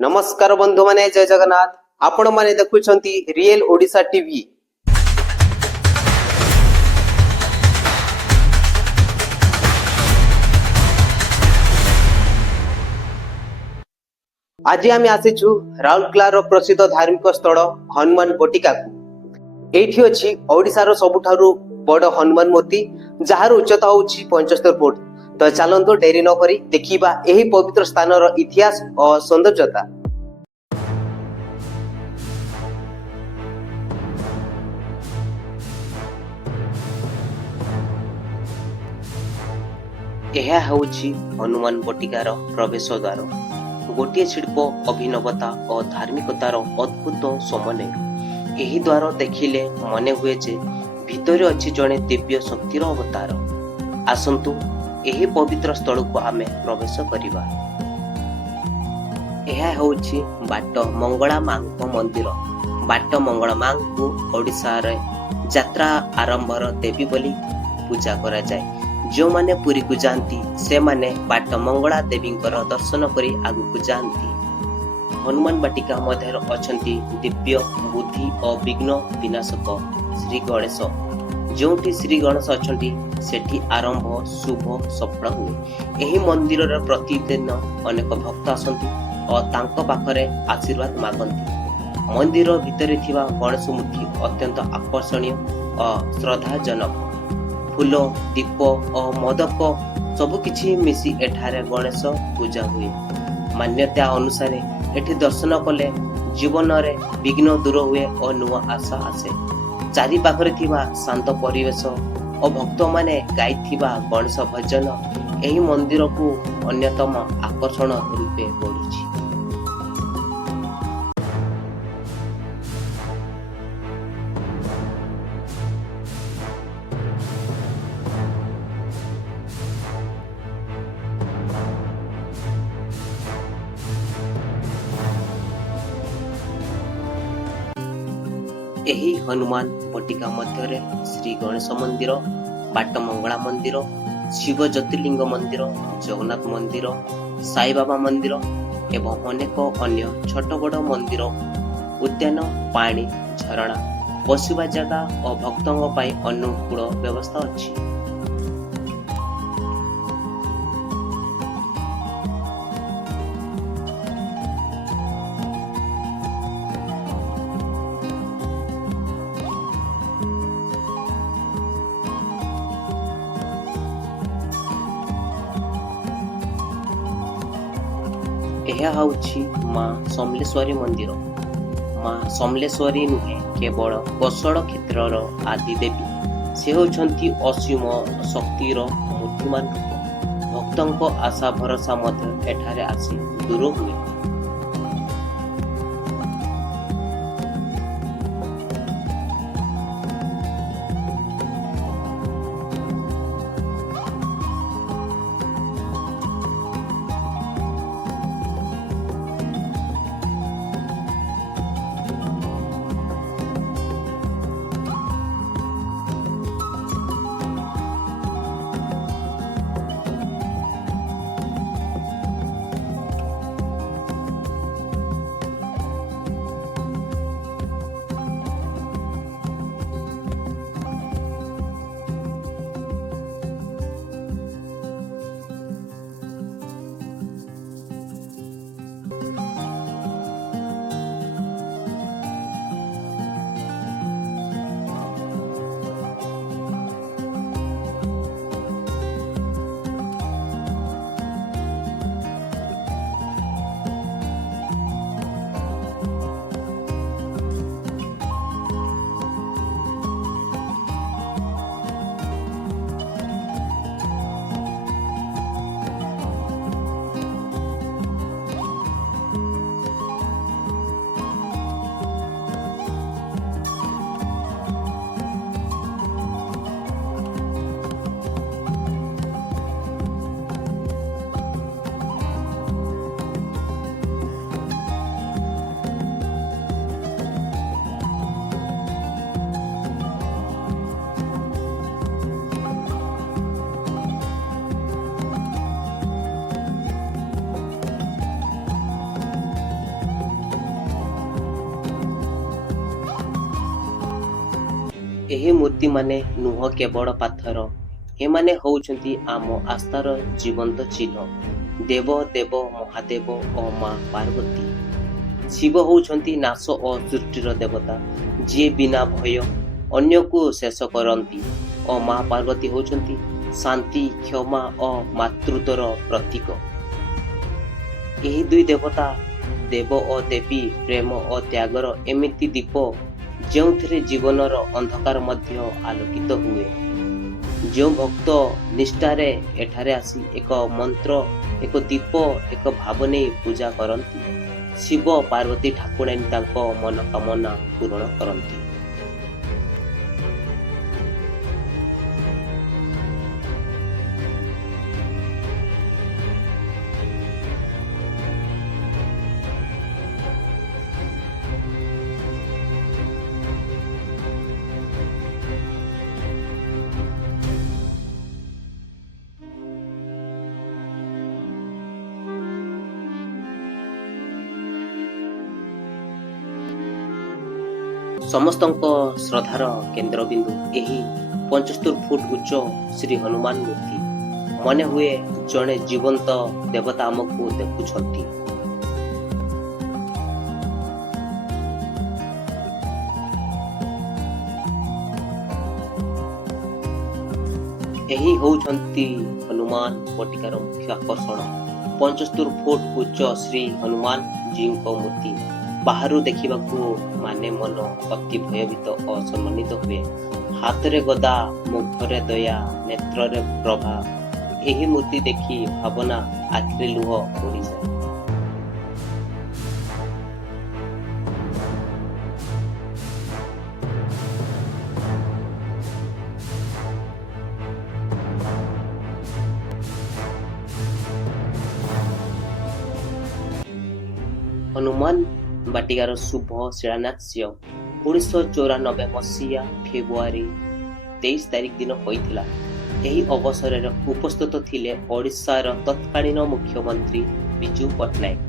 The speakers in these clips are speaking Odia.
नमस्कार बंधु माने जय जगन्नाथ आपण माने देखुछंती रियल ओडिशा टीवी। आज आम आसीचु राउरकेलार प्रसिद्ध धार्मिक स्थल हनुमान बटिका को। एठी अछि ओडिशार सबुठारु बड़ हनुमान मूर्ति जार उच्चता होछि 75 फुट। तो चलंतु डेरी न करी देखिबा एही पवित्र स्थानर इतिहास और सौंदर्यता। ଏହା ହେଉଛି ହନୁମାନ ବଟିକାର ପ୍ରବେଶ ଦ୍ୱାର। ଗୋଟିଏ ଶିଳ୍ପ ଅଭିନବତା ଓ ଧାର୍ମିକତାର ଅଦ୍ଭୁତ ସମନ୍ୱୟ। ଏହି ଦ୍ୱାର ଦେଖିଲେ ମନେ ହୁଏ ଯେ ଭିତରେ ଅଛି ଜଣେ ଦିବ୍ୟ ଶକ୍ତିର ଅବତାର। ଆସନ୍ତୁ ଏହି ପବିତ୍ର ସ୍ଥଳକୁ ଆମେ ପ୍ରବେଶ କରିବା। ଏହା ହେଉଛି ବାଟ ମଙ୍ଗଳା ମାଙ୍କ ମନ୍ଦିର। ବାଟ ମଙ୍ଗଳା ମାଙ୍କୁ ଓଡ଼ିଶାରେ ଯାତ୍ରା ଆରମ୍ଭର ଦେବୀ ବୋଲି ପୂଜା କରାଯାଏ। जो माने पुरी को जाती से माने बाट मंगला देवींकर दर्शन करी आगु को जाती। हनुमान बाटिका मध्य अछंती दिव्य बुद्धि और विघ्न विनाशक श्री गणेश। जोठी श्री गणेश अछंती सेठी आरंभ शुभ सफल हुए। एही मंदिर प्रतिदिन अनेक भक्त आसंती और तांको पाखरे आशीर्वाद मागंती। मंदिर भितरे थिबा गणेश मूर्ति अत्यंत आकर्षणीय और श्रद्धाजनक। फूल दीप और मोदक सबकिछि मिसी एठारे गणेश पूजा हुए। मान्यता अनुसार एठी दर्शन कले जीवन रे विघ्न दूर हुए और नुआ आशा आसे। चारि पाखरे थिबा शांत परिवेश और भक्त माने गाइथिबा गणेश भजन एही मंदिर को अन्यतम आकर्षण रूपे पड़ुछि। एही हनुमान बटिका मध्य श्री गणेश मंदिर, बाट मंगला मंदिर, शिव ज्योतिर्लिंग मंदिर, जगन्नाथ मंदिर, साई बाबा मंदिर एवं अनेक अन्य छोट बड़ मंदिर, उद्यान, पानी, झरणा, बसिबा जगह और भक्तों पाई अनुकूल व्यवस्था अच्छी। ଏହା ହେଉଛି ମା ସମଲେଶ୍ୱରୀ ମନ୍ଦିର। ମା ସମଲେଶ୍ୱରୀ ନୁହେଁ କେବଳ କୌଶଳ କ୍ଷେତ୍ରର ଆଦି ଦେବୀ, ସେ ହେଉଛନ୍ତି ଅସୀମ ଶକ୍ତିର ମୂର୍ତ୍ତିମାନ ରୂପ। ଭକ୍ତଙ୍କ ଆଶା ଭରସା ମଧ୍ୟ ଏଠାରେ ଆସି ଦୂର ହୁଏ। ଏହି ମୂର୍ତ୍ତିମାନେ ନୁହଁ କେବଳ ପାଥର, ଏମାନେ ହେଉଛନ୍ତି ଆମ ଆସ୍ଥାର ଜୀବନ୍ତ ଚିହ୍ନ। ଦେବ ଦେବ ମହାଦେବ ଓ ମା ପାର୍ବତୀ। ଶିବ ହେଉଛନ୍ତି ନାଶ ଓ ସୃଷ୍ଟିର ଦେବତା, ଯିଏ ବିନା ଭୟ ଅନ୍ୟକୁ ଶେଷ କରନ୍ତି, ଓ ମା ପାର୍ବତୀ ହେଉଛନ୍ତି ଶାନ୍ତି, କ୍ଷମା ଓ ମାତୃତ୍ୱର ପ୍ରତୀକ। ଏହି ଦୁଇ ଦେବତା, ଦେବ ଓ ଦେବୀ, ପ୍ରେମ ଓ ତ୍ୟାଗର ଏମିତି ଦୀପ ଯେଉଁଥିରେ ଜୀବନର ଅନ୍ଧକାର ମଧ୍ୟ ଆଲୋକିତ ହୁଏ। ଯେଉଁ ଭକ୍ତ ନିଷ୍ଠାରେ ଏଠାରେ ଆସି ଏକ ମନ୍ତ୍ର, ଏକ ଦୀପ, ଏକ ଭାବ ନେଇ ପୂଜା କରନ୍ତି, ଶିବ ପାର୍ବତୀ ଠାକୁରାଣୀ ତାଙ୍କ ମନୋକାମନା ପୂରଣ କରନ୍ତି। ସମସ୍ତଙ୍କ ଶ୍ରଦ୍ଧାର କେନ୍ଦ୍ରବିନ୍ଦୁ ଏହି 75 ଫୁଟ ଉଚ୍ଚ ଶ୍ରୀ ହନୁମାନ ମୂର୍ତ୍ତି। ମନେ ହୁଏ ଜଣେ ଜୀବନ୍ତ ଦେବତା ଆମକୁ ଦେଖୁଛନ୍ତି। ଏହି ହେଉଛନ୍ତି ହନୁମାନ ବଟିକାର ମୁଖ୍ୟ ଆକର୍ଷଣ। 75 ଫୁଟ ଉଚ୍ଚ ଶ୍ରୀ ହନୁମାନ ଜୀଙ୍କ ମୂର୍ତ୍ତି ବାହାରୁ ଦେଖିବାକୁ ମାନେ ମନ ଅତି ଭୟଭୀତ ଓ ସମ୍ମାନିତ ହୁଏ। ହାତରେ ଗଦା, ମୁଖରେ ଦୟା, ନେତ୍ରରେ ପ୍ରଭା। ଏହି ମୂର୍ତ୍ତି ଦେଖି ଭାବନା, ଆଖିରେ ଲୁହ ପଡ଼ିଯାଏ। ହନୁମାନ ବାଟିକାର ଶୁଭ ଶିଳାନ୍ୟାସ 1994 ମସିହା ଫେବୃଆରୀ 23 ତାରିଖ ଦିନ ହୋଇଥିଲା। ଏହି ଅବସରରେ ଉପସ୍ଥିତ ଥିଲେ ଓଡ଼ିଶାର ତତ୍କାଳୀନ ମୁଖ୍ୟମନ୍ତ୍ରୀ ବିଜୁ ପଟ୍ଟନାୟକ।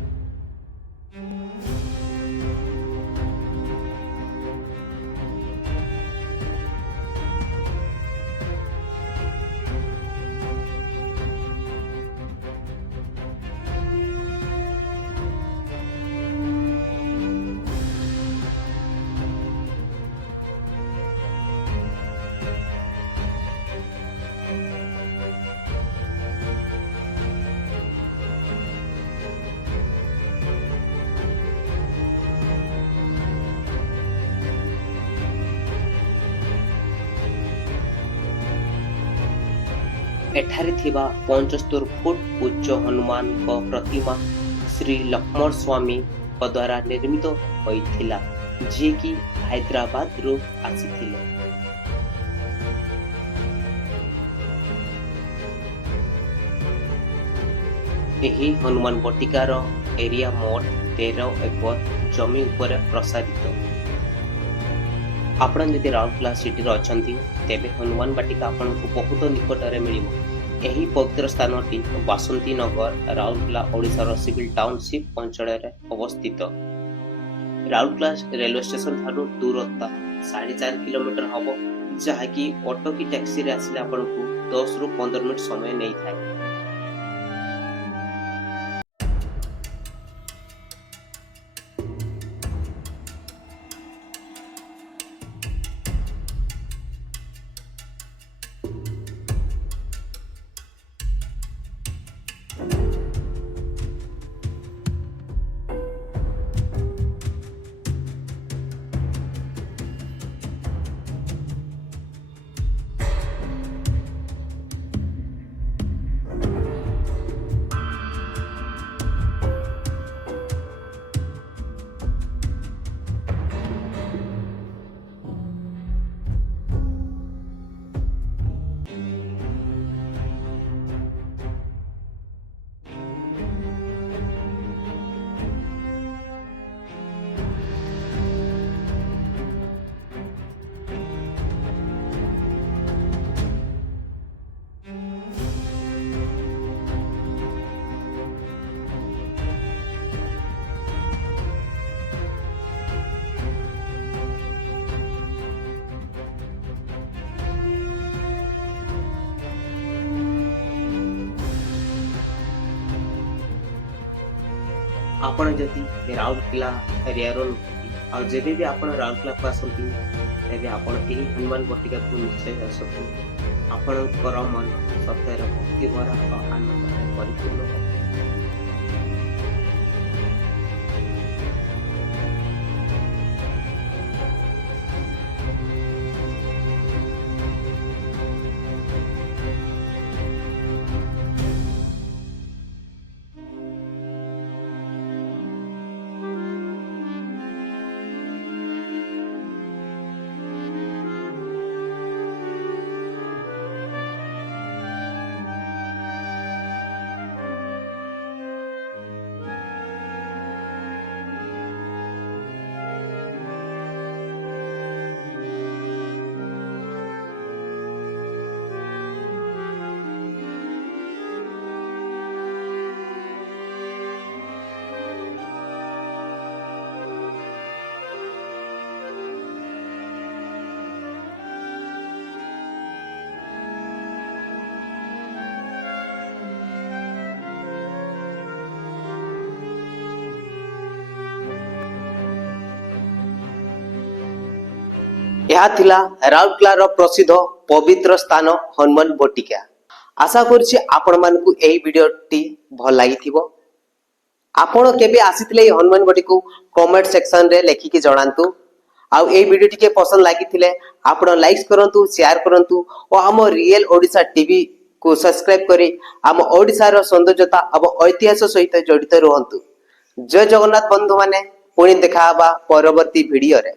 ଏଠାରେ ଥିବା 75 ଫୁଟ ଉଚ୍ଚ ହନୁମାନଙ୍କ ପ୍ରତିମା ଶ୍ରୀ ଲକ୍ଷ୍ମଣ ସ୍ୱାମୀଙ୍କ ଦ୍ୱାରା ନିର୍ମିତ ହୋଇଥିଲା, ଯିଏକି ହାଇଦ୍ରାବାଦରୁ ଆସିଥିଲେ। ଏହି ହନୁମାନ ବଟିକାର ଏରିଆ ମୋଟ 13 ଏକର ଜମି ଉପରେ ପ୍ରସାରିତ। ଆପଣ ଯଦି ରାଉରକେଲା ସିଟିରେ ଅଛନ୍ତି, ତେବେ ହନୁମାନ ବାଟିକା ଆପଣଙ୍କୁ ବହୁତ ନିକଟରେ ମିଳିବ। ଏହି ପବିତ୍ର ସ୍ଥାନଟି ବାସନ୍ତୀ ନଗର, ରାଉରକେଲା, ଓଡ଼ିଶାର ସିଭିଲ ଟାଉନସିପ୍ ଅଞ୍ଚଳରେ ଅବସ୍ଥିତ। ରାଉରକେଲା ରେଲୱେ ଷ୍ଟେସନ ଠାରୁ ଦୂରତା 4.5 କିଲୋମିଟର ହେବ, ଯାହାକି ଅଟୋ କି ଟ୍ୟାକ୍ସିରେ ଆସିଲେ ଆପଣଙ୍କୁ 10 ରୁ 15 ମିନିଟ୍ ସମୟ ନେଇଥାଏ। ଆପଣ ଯଦି ରାଉରକେଲା ଏରିଆର ନୁହନ୍ତି ଆଉ ଯେବେ ବି ଆପଣ ରାଉରକେଲାକୁ ଆସନ୍ତି ତେବେ ଆପଣ ଏହି ହନୁମାନ ବଟିକାକୁ ନିଶ୍ଚୟ ଆସନ୍ତୁ। ଆପଣଙ୍କର ମନ ସତରେ ଭକ୍ତି ଭରା ଓ ଆନନ୍ଦରେ ପରିପୂର୍ଣ୍ଣ ହେବ। ଏହା ଥିଲା ରାଉରକେଲାର ପ୍ରସିଦ୍ଧ ପବିତ୍ର ସ୍ଥାନ ହନୁମାନ ବଟିକା। ଆଶା କରୁଛି ଆପଣମାନଙ୍କୁ ଏହି ଭିଡିଓଟି ଭଲ ଲାଗିଥିବ। ଆପଣ କେବେ ଆସିଥିଲେ ଏହି ହନୁମାନ ବଟିକୁ କମେଣ୍ଟ ସେକ୍ସନରେ ଲେଖିକି ଜଣାନ୍ତୁ। ଆଉ ଏହି ଭିଡିଓ ଟିକେ ପସନ୍ଦ ଲାଗିଥିଲେ ଆପଣ ଲାଇକ୍ କରନ୍ତୁ, ସେୟାର କରନ୍ତୁ ଓ ଆମ ରିଏଲ ଓଡ଼ିଶା ଟିଭି କୁ ସବସ୍କ୍ରାଇବ କରି ଆମ ଓଡ଼ିଶାର ସୌନ୍ଦର୍ଯ୍ୟତା ଏବଂ ଐତିହାସ ସହିତ ଜଡ଼ିତ ରୁହନ୍ତୁ। ଜୟ ଜଗନ୍ନାଥ ବନ୍ଧୁମାନେ, ପୁଣି ଦେଖା ହେବା ପରବର୍ତ୍ତୀ ଭିଡିଓରେ।